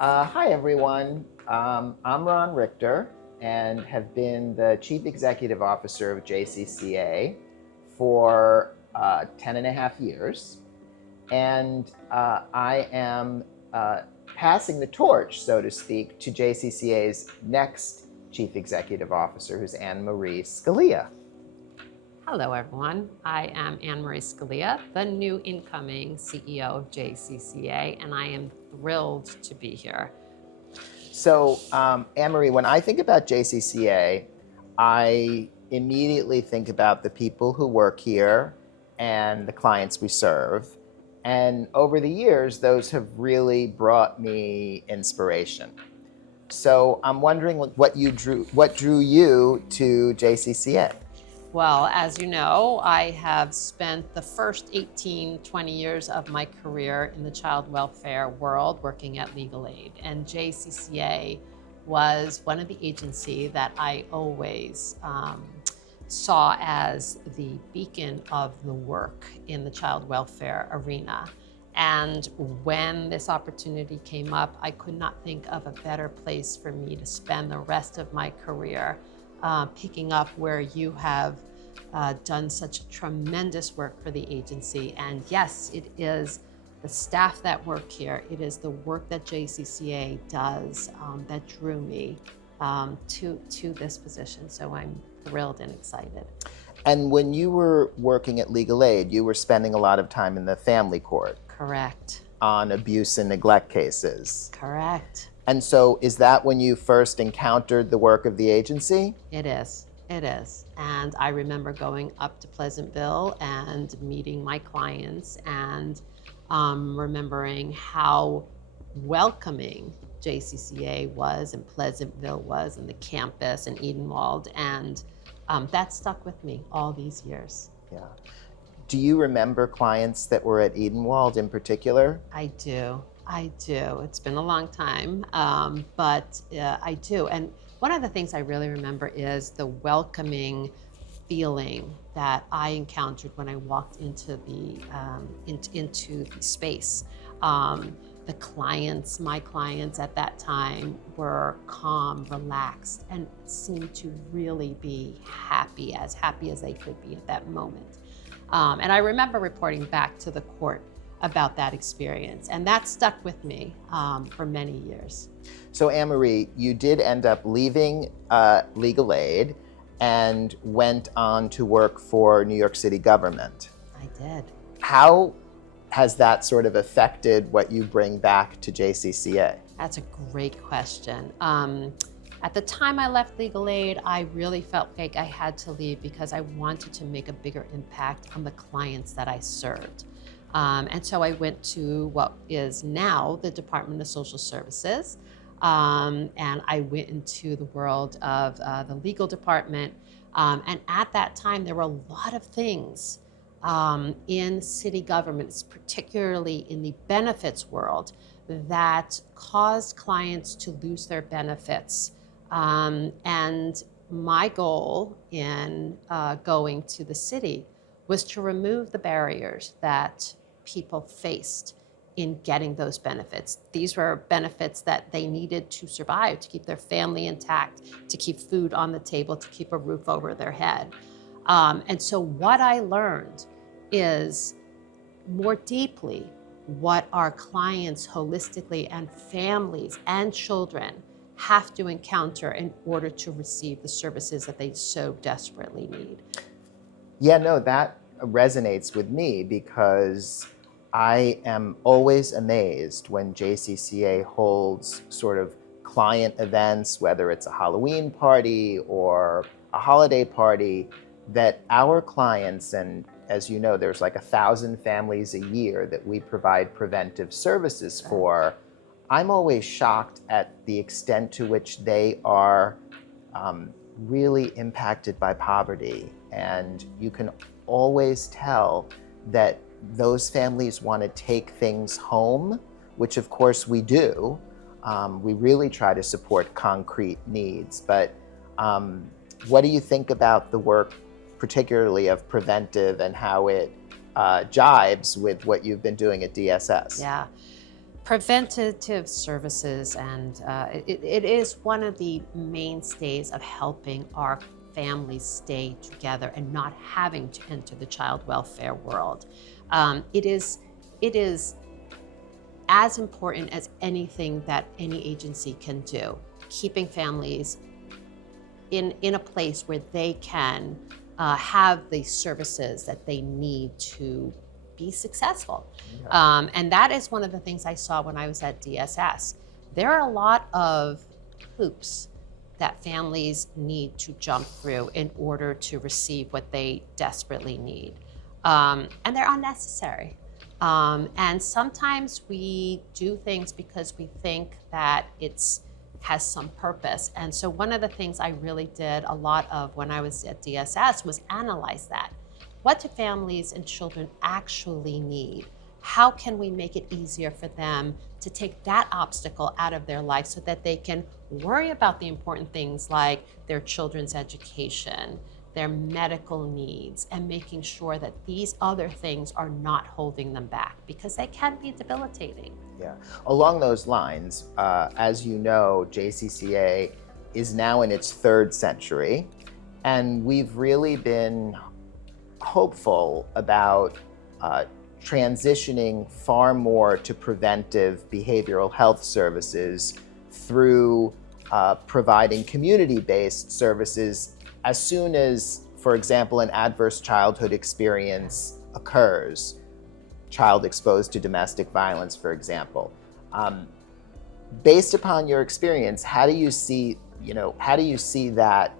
Hi, everyone. I'm Ron Richter and have been the Chief Executive Officer of JCCA for 10 and a half years. And I am passing the torch, so to speak, to JCCA's next Chief Executive Officer, who's Ann Marie Scalia. Hello, everyone. I am Ann Marie Scalia, the new incoming CEO of JCCA, and I am thrilled to be here. So, Ann Marie, when I think about JCCA, I immediately think about the people who work here and the clients we serve. And over the years, those have really brought me inspiration. So I'm wondering what drew you to JCCA? Well, as you know, I have spent the first 18, 20 years of my career in the child welfare world working at Legal Aid. And JCCA was one of the agencies that I always saw as the beacon of the work in the child welfare arena. And when this opportunity came up, I could not think of a better place for me to spend the rest of my career, picking up where you have done such tremendous work for the agency. And yes, it is the staff that work here. It is the work that JCCA does that drew me to this position. So I'm thrilled and excited. And when you were working at Legal Aid, you were spending a lot of time in the family court. Correct. On abuse and neglect cases. Correct. And so is that when you first encountered the work of the agency? It is. It is. And I remember going up to Pleasantville and meeting my clients and remembering how welcoming JCCA was and Pleasantville was and the campus and Edenwald. And that stuck with me all these years. Yeah. Do you remember clients that were at Edenwald in particular? I do. It's been a long time, but I do. And one of the things I really remember is the welcoming feeling that I encountered when I walked into the space. The clients, my clients at that time, were calm, relaxed, and seemed to really be happy as they could be at that moment. And I remember reporting back to the court about that experience, and that stuck with me for many years. So Ann Marie, you did end up leaving Legal Aid and went on to work for New York City government. I did. How has that sort of affected what you bring back to JCCA? That's a great question. At the time I left Legal Aid, I really felt like I had to leave because I wanted to make a bigger impact on the clients that I served. And so I went to what is now the Department of Social Services. And I went into the world of the legal department. And at that time, there were a lot of things in city governments, particularly in the benefits world, that caused clients to lose their benefits. And my goal in going to the city was to remove the barriers that people faced in getting those benefits. These were benefits that they needed to survive, to keep their family intact, to keep food on the table, to keep a roof over their head. And so what I learned is more deeply what our clients holistically and families and children have to encounter in order to receive the services that they so desperately need. Yeah, no, that resonates with me because I am always amazed when JCCA holds sort of client events, whether it's a Halloween party or a holiday party, that our clients, and as you know, there's like 1,000 families a year that we provide preventive services for. I'm always shocked at the extent to which they are really impacted by poverty. And you can always tell that those families want to take things home, which of course we do. We really try to support concrete needs. But what do you think about the work, particularly of preventive, and how it jibes with what you've been doing at DSS? Yeah. Preventative services, and it is one of the mainstays of helping our families stay together and not having to enter the child welfare world. It is as important as anything that any agency can do, keeping families in a place where they can have the services that they need to be successful. And that is one of the things I saw when I was at DSS. There are a lot of hoops that families need to jump through in order to receive what they desperately need. And they're unnecessary. And sometimes we do things because we think that it's has some purpose. And so one of the things I really did a lot of when I was at DSS was analyze that. What do families and children actually need? How can we make it easier for them to take that obstacle out of their life so that they can worry about the important things like their children's education, their medical needs, and making sure that these other things are not holding them back, because they can be debilitating. Yeah. Along those lines, as you know, JCCA is now in its third century, and we've really been hopeful about transitioning far more to preventive behavioral health services through providing community-based services as soon as, for example, an adverse childhood experience occurs, child exposed to domestic violence, for example. Based upon your experience, how do you see that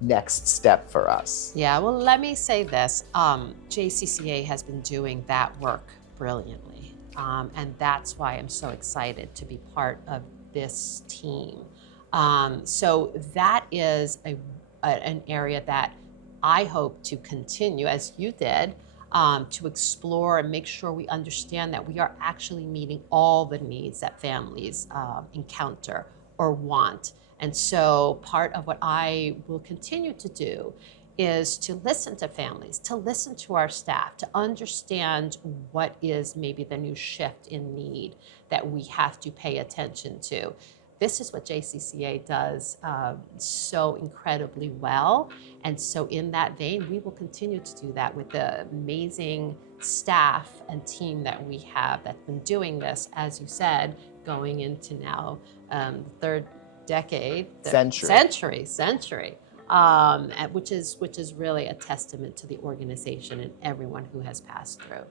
next step for us? Yeah, well, let me say this. JCCA has been doing that work brilliantly. And that's why I'm so excited to be part of this team. So that is an area that I hope to continue, as you did, to explore and make sure we understand that we are actually meeting all the needs that families encounter or want. And so part of what I will continue to do is to listen to families, to listen to our staff, to understand what is maybe the new shift in need that we have to pay attention to. This is what JCCA does so incredibly well. And so in that vein, we will continue to do that with the amazing staff and team that we have that's been doing this, as you said, going into now the third decade, century, which is really a testament to the organization and everyone who has passed through.